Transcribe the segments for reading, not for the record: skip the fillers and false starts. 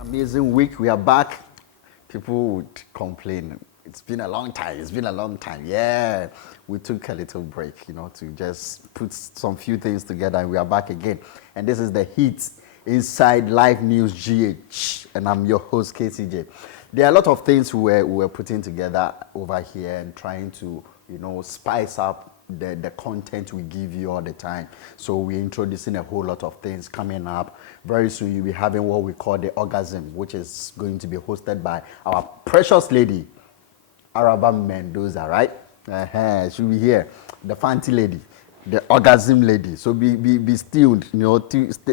Amazing week. We are back. People would complain. It's been a long time. It's been a long time. Yeah. We took a little break, to just put some few things together, and we are back again. And this is the heat inside Live News GH. And I'm your host, KCJ. There are a lot of things we were putting together over here and trying to, spice up the content we give you all the time. So we're introducing a whole lot of things coming up. Very soon you'll be having what we call the orgasm, which is going to be hosted by our precious lady, Araba Mendoza, right? She'll be here, the fancy lady, the orgasm lady. So be tuned,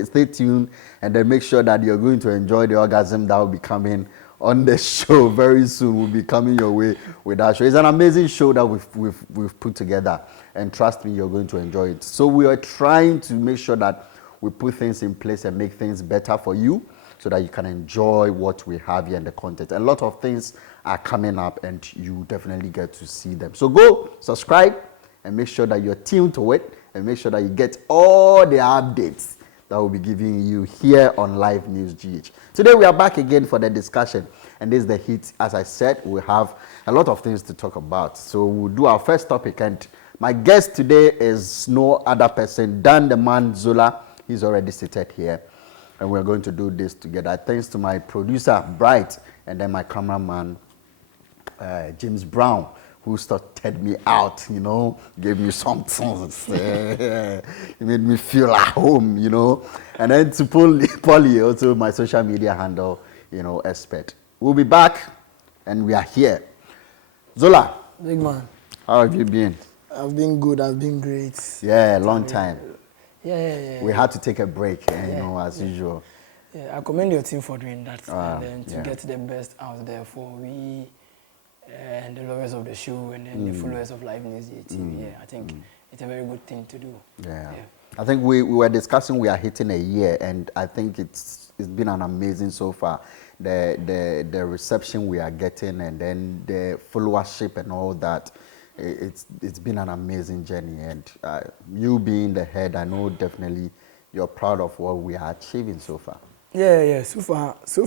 stay tuned, and then make sure that you're going to enjoy the orgasm that will be coming on the show very soon. Will be coming your way with that show. It's an amazing show that we've put together, and trust me, you're going to enjoy it. So we are trying to make sure that we put things in place and make things better for you, so that you can enjoy what we have here and the content. A lot of things are coming up, and you definitely get to see them. So go subscribe and make sure that you're tuned to it, and make sure that you get all the updates that we'll be giving you here on Live News GH. Today we are back again for the discussion, and this is the heat. As I said, we have a lot of things to talk about. So we'll do our first topic, and my guest today is no other person than the man Zola. He's already seated here, and we're going to do this together. Thanks to my producer Bright, and then my cameraman James Brown, who started me out, gave me some things. He made me feel at home, And then to Polly, also my social media handle, expert. We'll be back, and we are here. Zola. Big man. How have you been? I've been good. I've been great. Yeah, long time. Yeah. We had to take a break, as usual. Yeah, I commend your team for doing that, and then to get the best out there for we and the lovers of the show, and then the followers of Live News team. Yeah, I think it's a very good thing to do. Yeah. I think we were discussing we are hitting a year, and I think it's been an amazing so far. The reception we are getting, and then the followership and all that. It's been an amazing journey, and you being the head, I know definitely you're proud of what we are achieving so far. Yeah. So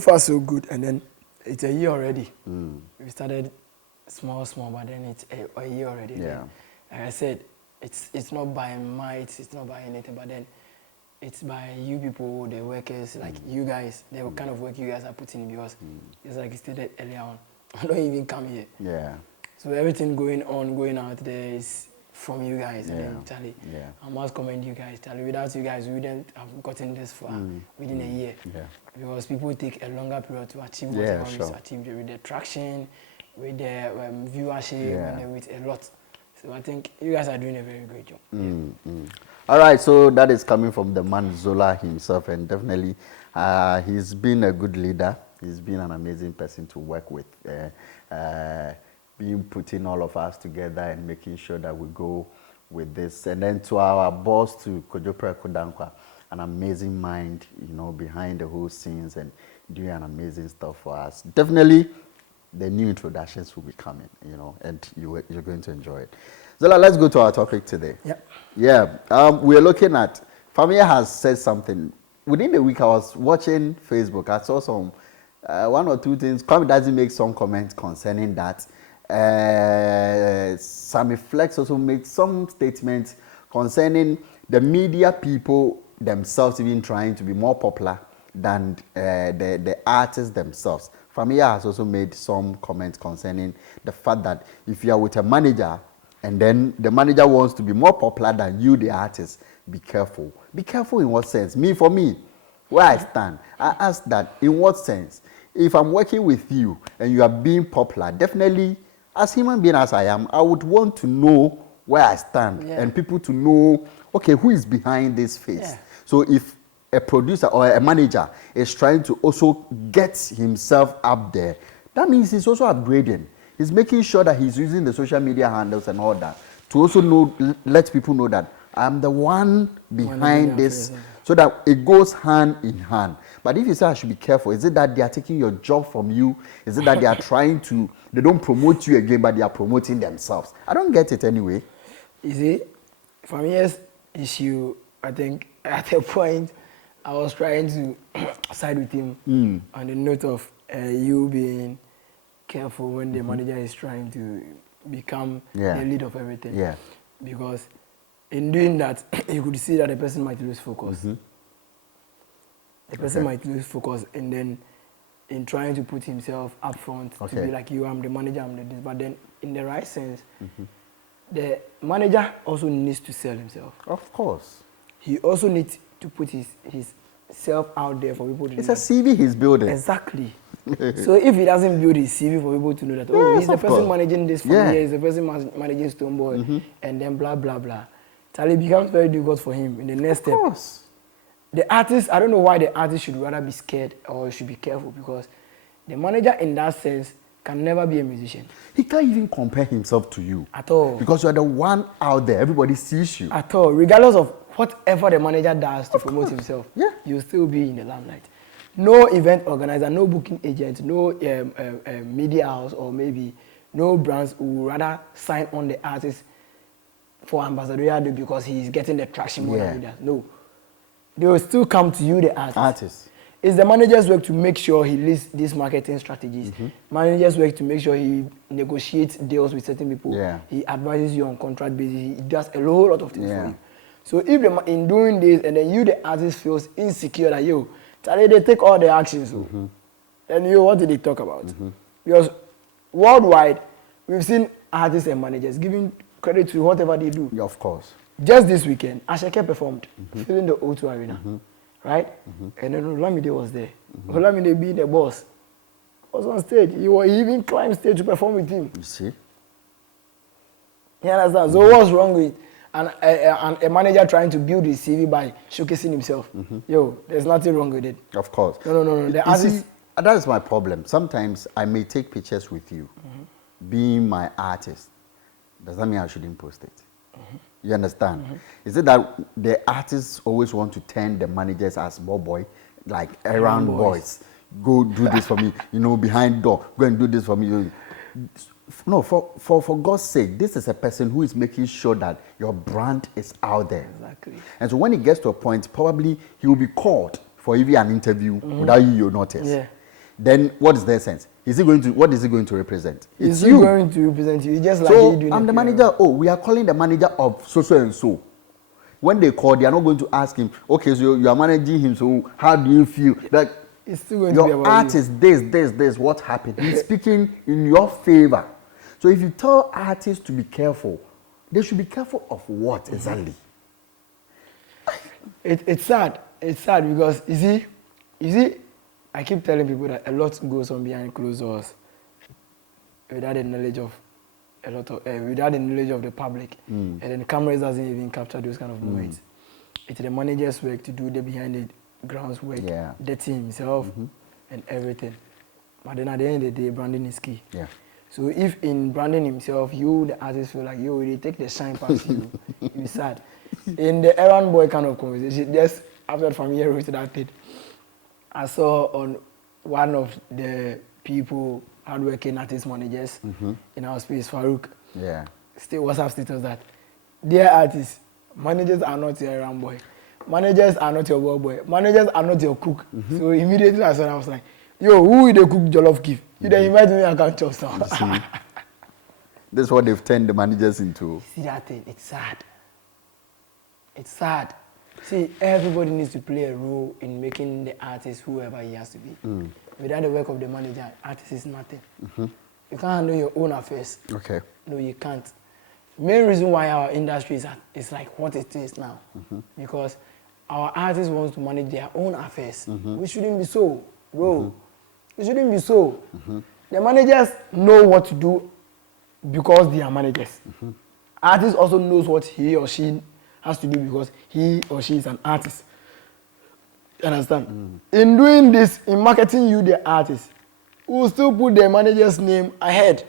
far so good, and then it's a year already. We started small, but then it's a year already. Yeah. Like I said, it's not by might, it's not by anything, but then it's by you people, the workers, like you guys, the kind of work you guys are putting in, because it's like you stated earlier on, I don't even come here. Yeah. So everything going out there is from you guys. And then, Charlie, I must commend you guys, Charlie. Without you guys, we wouldn't have gotten this far within a year. Yeah. Because people take a longer period to achieve what they always achieved, with the traction, with the viewership, and with a lot. So I think you guys are doing a very great job. All right, so that is coming from the man Zola himself, and definitely he's been a good leader. He's been an amazing person to work with. Being putting all of us together and making sure that we go with this. And then to our boss, to Kojopre Kodankwa, an amazing mind, behind the whole scenes and doing an amazing stuff for us. Definitely, the new introductions will be coming, and you're going to enjoy it. Zola, let's go to our topic today. Yeah. We're looking at, Famia has said something. Within the week, I was watching Facebook. I saw some, one or two things. Kwame doesn't make some comments concerning that. Sammy Flex also made some statements concerning the media people themselves even trying to be more popular than the artists themselves. Famia has also made some comments concerning the fact that if you are with a manager and then the manager wants to be more popular than you, the artist, be careful. Be careful in what sense? For me, where I stand, I ask that in what sense? If I'm working with you and you are being popular, definitely, as human being as I am, I would want to know where I stand and people to know, okay, who is behind this face. Yeah. So if a producer or a manager is trying to also get himself up there, that means he's also upgrading. He's making sure that he's using the social media handles and all that to also let people know that I'm the one behind this, so that it goes hand in hand. But if you say I should be careful, is it that they are taking your job from you? Is it that they are they don't promote you again, but they are promoting themselves? I don't get it anyway. You see, Famia's issue, I think, at a point, I was trying to side with him on the note of you being careful when the manager is trying to become the lead of everything. Yeah. Because in doing that, you could see that the person might lose focus. The person might lose focus, and then in trying to put himself up front to be like, you, I'm the manager, I'm the this. But then in the right sense, the manager also needs to sell himself. Of course. He also needs to put his self out there for people to know. It's a CV he's building. Exactly. So if he doesn't build his CV for people to know that, oh, he's the person managing this for me, he's the person managing Stonebwoy, and then blah, blah, blah. Charlie, it becomes very difficult for him in the next step. Of course. The artist, I don't know why the artist should rather be scared or should be careful, because the manager in that sense can never be a musician. He can't even compare himself to you. At all. Because you're the one out there. Everybody sees you. At all. Regardless of whatever the manager does to promote himself, you'll still be in the limelight. No event organizer, no booking agent, no media house, or maybe no brands who would rather sign on the artist for ambassadorial because he's getting the traction more than he does. No. They will still come to you, the artist. It's the manager's work to make sure he lists these marketing strategies. Manager's work to make sure he negotiates deals with certain people. He advises you on contract basis. He does a whole lot of things for you. So if in doing this, and then you, the artist, feels insecure that you, they take all the actions. Then you, what did they talk about? Because worldwide, we've seen artists and managers giving credit to whatever they do. Yeah, of course. Just this weekend, Ashake performed, filling the O2 Arena, right? And then Olamide was there. Olamide being the boss, was on stage. He even climbed stage to perform with him. You see? You understand? So what's wrong with a manager trying to build his CV by showcasing himself? Yo, there's nothing wrong with it. Of course. No. The artist, that is my problem. Sometimes I may take pictures with you, being my artist. Does that mean I shouldn't post it? You understand? Is it that the artists always want to turn the managers as boy, like Errand boys? Go do this for me, behind door. Go and do this for me. No, for God's sake, this is a person who is making sure that your brand is out there. Exactly. And so when it gets to a point, probably he will be called for even an interview without you notice. Yeah. Then what is their sense? What is he going to represent? It's you. Going to represent you. It's just like so you doing I'm the manager. Oh, we are calling the manager of so and so. When they call, they are not going to ask him, okay, so you are managing him, so how do you feel? Like, it's still going to be about your artist, this, what happened? He's speaking in your favor. So if you tell artists to be careful, they should be careful of what exactly? It's sad. It's sad because, you see, I keep telling people that a lot goes on behind closed doors without the knowledge of without the knowledge of the public, and then the cameras doesn't even capture those kind of moments. It's the manager's work to do the behind the grounds work, the team himself, and everything. But then at the end of the day, branding is key. Yeah. So if in branding himself, you, the artist, feel like you they take the shine past you, you're sad. In the Errand boy kind of conversation, just after from here to that thing, I saw on one of the people hardworking artist managers in our space, Farouk. Yeah. Still WhatsApp status that, dear artists, managers are not your Errand boy. Managers are not your boy. Managers are not your cook. So immediately I was like, yo, who will they cook jollof give? You then invite me, I can't chop some. That's what they've turned the managers into. See that thing? It's sad. It's sad. See, everybody needs to play a role in making the artist whoever he has to be. Without the work of the manager, artist is nothing. You can't handle your own affairs. Okay. No, you can't. Main reason why our industry is like what it is now, because our artists want to manage their own affairs. We shouldn't be so, bro. It shouldn't be so. The managers know what to do because they are managers. Artist also knows what he or she has to do because he or she is an artist. You understand? In doing this, in marketing you, the artist, we will still put the manager's name ahead.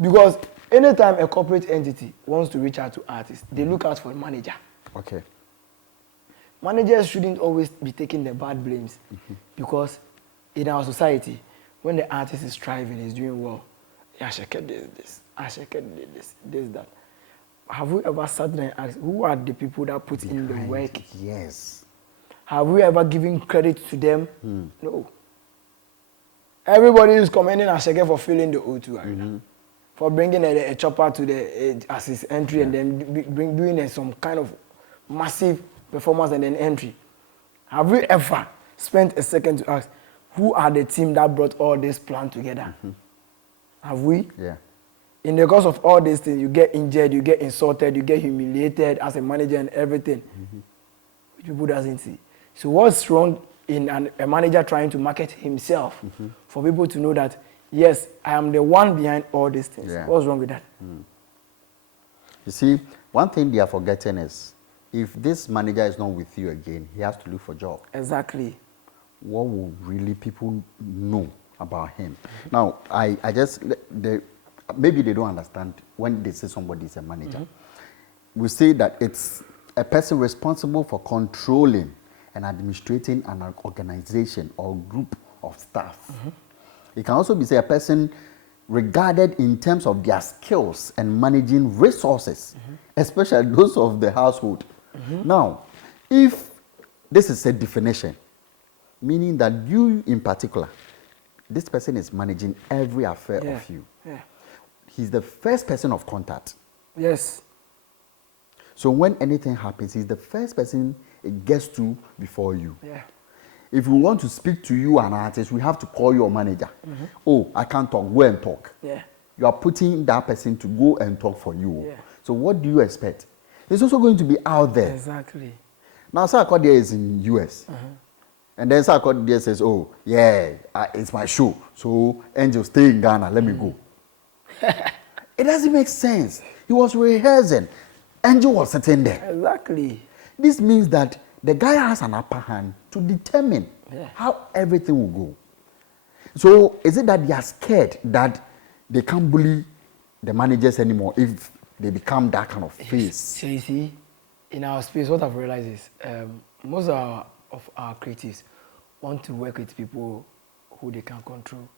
Because anytime a corporate entity wants to reach out to artists, they look out for a manager. Okay. Managers shouldn't always be taking the bad blames because in our society, when the artist is striving, is doing well, I should get this, I should get this, that. Have you ever sat there and asked, who are the people that put in the work? Yes. Have we ever given credit to them? No. Everybody is commending Asheke for filling the O2 arena, for bringing a chopper to the as his entry, and then doing some kind of massive performance and then entry. Have we ever spent a second to ask, who are the team that brought all this plan together? Have we? Yeah. In the course of all these things, you get injured, you get insulted, you get humiliated as a manager and everything, which people doesn't see. So what's wrong in a manager trying to market himself for people to know that, yes, I am the one behind all these things? Yeah. What's wrong with that? You see, one thing they are forgetting is, if this manager is not with you again, he has to look for a job. Exactly. What will really people know about him? Now, I just, maybe they don't understand when they say somebody is a manager. We say that it's a person responsible for controlling and administrating an organization or group of staff. It can also be, say, a person regarded in terms of their skills and managing resources, especially those of the household. Now, if this is a definition, meaning that you in particular, this person is managing every affair of you. He's the first person of contact. Yes. So when anything happens, he's the first person it gets to before you. Yeah. If we want to speak to you, an artist, we have to call your manager. Oh, I can't talk, go and talk. Yeah. You are putting that person to go and talk for you. Yeah. So what do you expect? It's also going to be out there. Exactly. Now, Sarkodie is in US. And then Sarkodie says, oh, yeah, it's my show. So, Angel, stay in Ghana, let me go. It doesn't make sense. He was rehearsing. Angel was sitting there. Exactly. This means that the guy has an upper hand to determine how everything will go. So, is it that they are scared that they can't bully the managers anymore if they become that kind of face? So you see, in our space, what I've realized is most of our creatives want to work with people who they can control.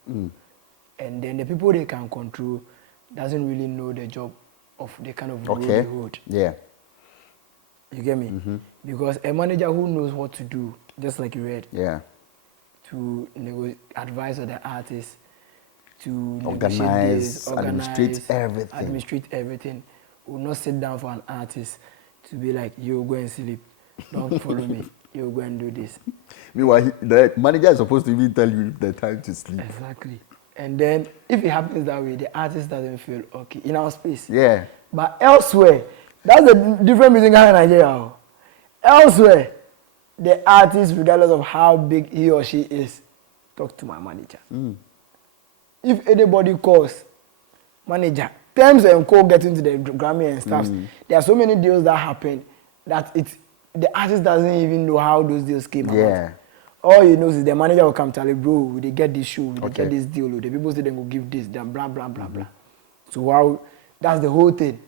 And then the people they can control doesn't really know the job of the kind of role they hold. Yeah. You get me? Because a manager who knows what to do, just like you read, to advise the artist, to organize, administrate everything, will not sit down for an artist to be like, you go and sleep, don't follow me, you go and do this. Meanwhile, the manager is supposed to even tell you the time to sleep. Exactly. And then, if it happens that way, the artist doesn't feel okay in our space. Yeah. But elsewhere, that's the difference between Ghana and Nigeria. Elsewhere, the artist, regardless of how big he or she is, talk to my manager. If anybody calls, manager, Thames and Co get into the Grammy and stuff, there are so many deals that happen that the artist doesn't even know how those deals came about. All he knows is the manager will come tell you, bro, they get this show, they get this deal, the people say they will give this, then blah, blah, blah, blah. So that's the whole thing.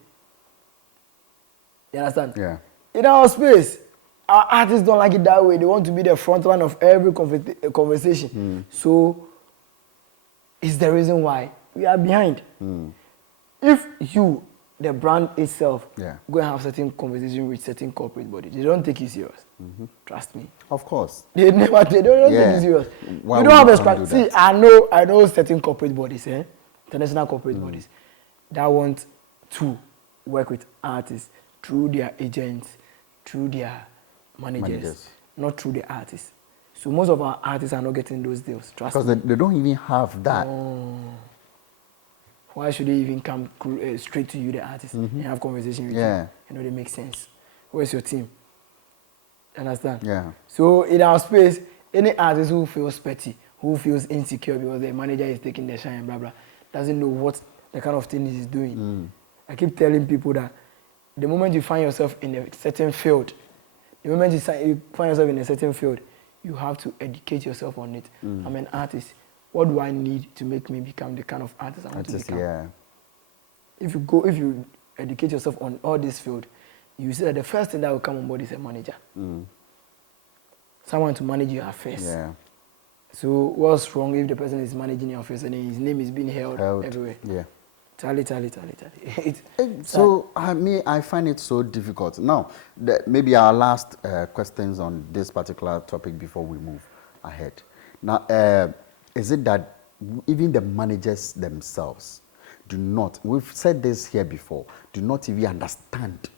You understand? Yeah. In our space, our artists don't like it that way. They want to be the front line of every conversation. So, it's the reason why we are behind. If you, the brand itself, go and have certain conversation with certain corporate bodies, they don't take you serious. Trust me. Of course. They don't take you serious. Why you don't have a strategy. See, I know certain corporate bodies, international corporate bodies, that want to work with artists through their agents, through their managers, not through the artists. So most of our artists are not getting those deals. Trust me. Because they don't even have that. Why should they even come straight to you, the artist, and have conversation with you? You know, they make sense. Where's your team? Understand? Yeah. So in our space, any artist who feels petty, who feels insecure because the manager is taking the shine, blah, blah, doesn't know what the kind of thing he's doing. I keep telling people that the moment you find yourself in a certain field, you find yourself in a certain field, you have to educate yourself on it. I'm an artist. What do I need to make me become the kind of artist I want to become? If you educate yourself on all this field, you see that the first thing that will come on board is a manager. Someone to manage your affairs. So what's wrong if the person is managing your affairs and his name is being held everywhere? Charlie. So I find it so difficult. Now, maybe our last questions on this particular topic before we move ahead. Now, is it that even the managers themselves do not, we've said this here before, do not even understand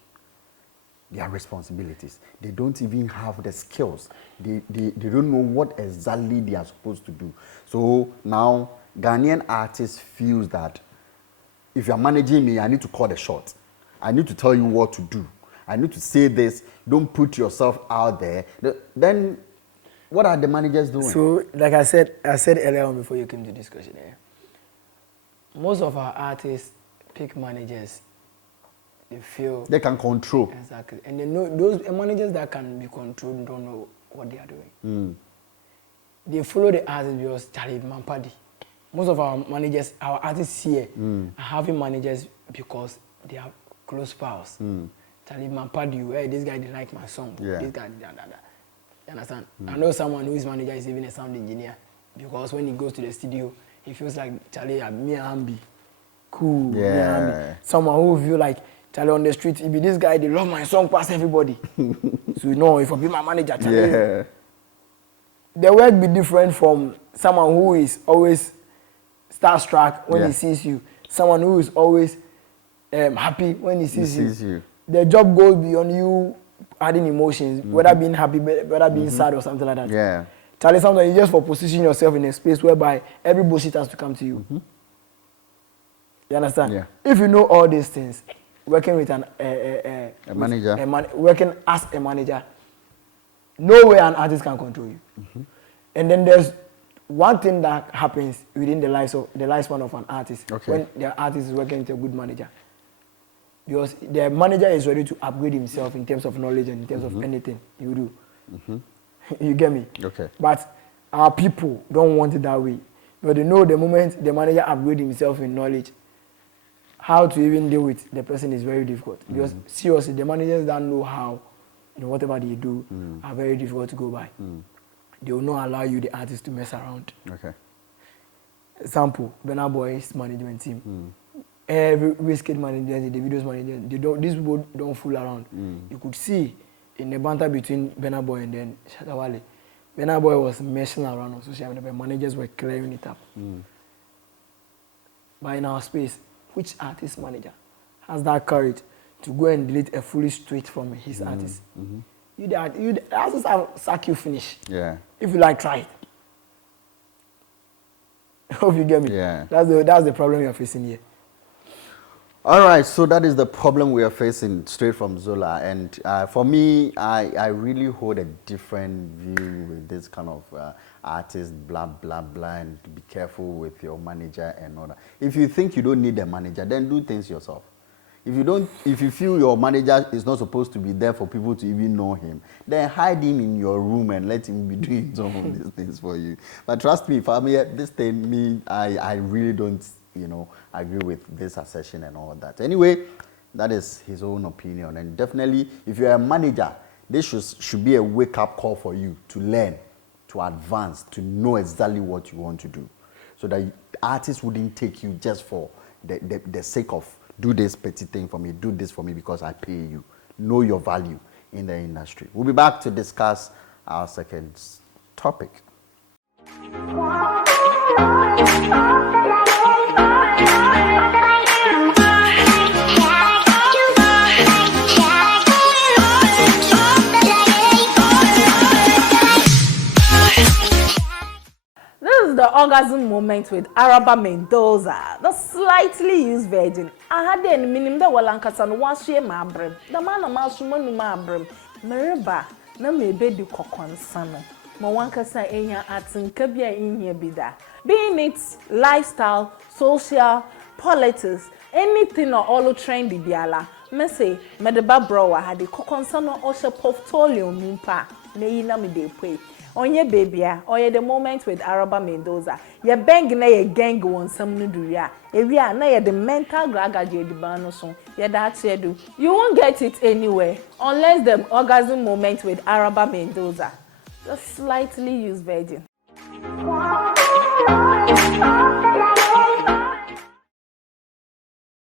their responsibilities. They don't even have the skills. They don't know what exactly they are supposed to do. So now, Ghanaian artists feel that if you're managing me, I need to call the shot. I need to tell you what to do. I need to say this. Don't put yourself out there. Then, what are the managers doing? So, like I said earlier on before you came to this question, most of our artists pick managers. They feel they can control. Exactly, and they know those managers that can be controlled don't know what they are doing. They follow the artist because Charlie Mampadi. Most of our managers, our artists here, are having managers because they are close pals. Charlie Mampadi, hey, this guy didn't like my song. Yeah. This guy did that. You understand? I know someone whose manager is even a sound engineer because when he goes to the studio, he feels like Charlie, me and Ambi, cool. Yeah. Me and Ambi. Someone who feel like Charlie on the street, if be this guy, they love my song past everybody. So you know, if I be my manager, Charlie, the work be different from someone who is always starstruck when he sees you. Someone who is always happy when he sees you. The job goes beyond you adding emotions, whether being happy, whether being sad or something like that. Yeah. Charlie, sometimes you just for positioning yourself in a space whereby every bullshit has to come to you. You understand? Yeah. If you know all these things, working with a manager, working as a manager, no way an artist can control you. And then there's one thing that happens within the lifespan of an artist when the artist is working with a good manager, because the manager is ready to upgrade himself in terms of knowledge and in terms of anything you do. You get me? Okay. But our people don't want it that way. But they know the moment the manager upgrades himself in knowledge, how to even deal with the person is very difficult. Because seriously, the managers don't know how, whatever they do are very difficult to go by. They will not allow you, the artist, to mess around. Okay. Example, Errand Boy's management team. Every Wizkid manager, the videos manager, these people don't fool around. You could see in the banter between Errand Boy and then Shatawale, Errand Boy was messing around on social media, but managers were clearing it up. But in our space, which artist manager has that courage to go and delete a foolish tweet from his artist? The artists have sack you finish. Yeah. If you like, try it. Hope you get me. Yeah. That's the problem you're facing here. All right, so that is the problem we are facing straight from Zola. And for me, I really hold a different view with this kind of artist, blah, blah, blah, and be careful with your manager and all that. If you think you don't need a manager, then do things yourself. If you feel your manager is not supposed to be there for people to even know him, then hide him in your room and let him be doing some of these things for you. But trust me, for me, this thing, I really don't, agree with this assertion and all that. Anyway, that is his own opinion. And definitely, if you're a manager, this should be a wake-up call for you to learn, to advance, to know exactly what you want to do. So that artists wouldn't take you just for the sake of do this petty thing for me, do this for me because I pay you. Know your value in the industry. We'll be back to discuss our second topic. The orgasm moment with Araba Mendoza, the slightly used virgin. I had the minimum that Walankasan was she mabrem. The man of Masumanu mabrem. Mereba, no may be the cockonsano. Mawankasa enya atin kabia in here be that. Being it lifestyle, social, politics, anything or all trendy biala. Me say, Medeba Browa had the cockonsano or portfolio mumpa. May na me de pay. Onye baby oye the moment with Araba Mendoza. Ye bang na ye gang won some nuduria. Ewia na ye the mental gragaje di bano so. Ye that ye do. You won't get it anywhere unless the orgasm moment with Araba Mendoza. The slightly used virgin.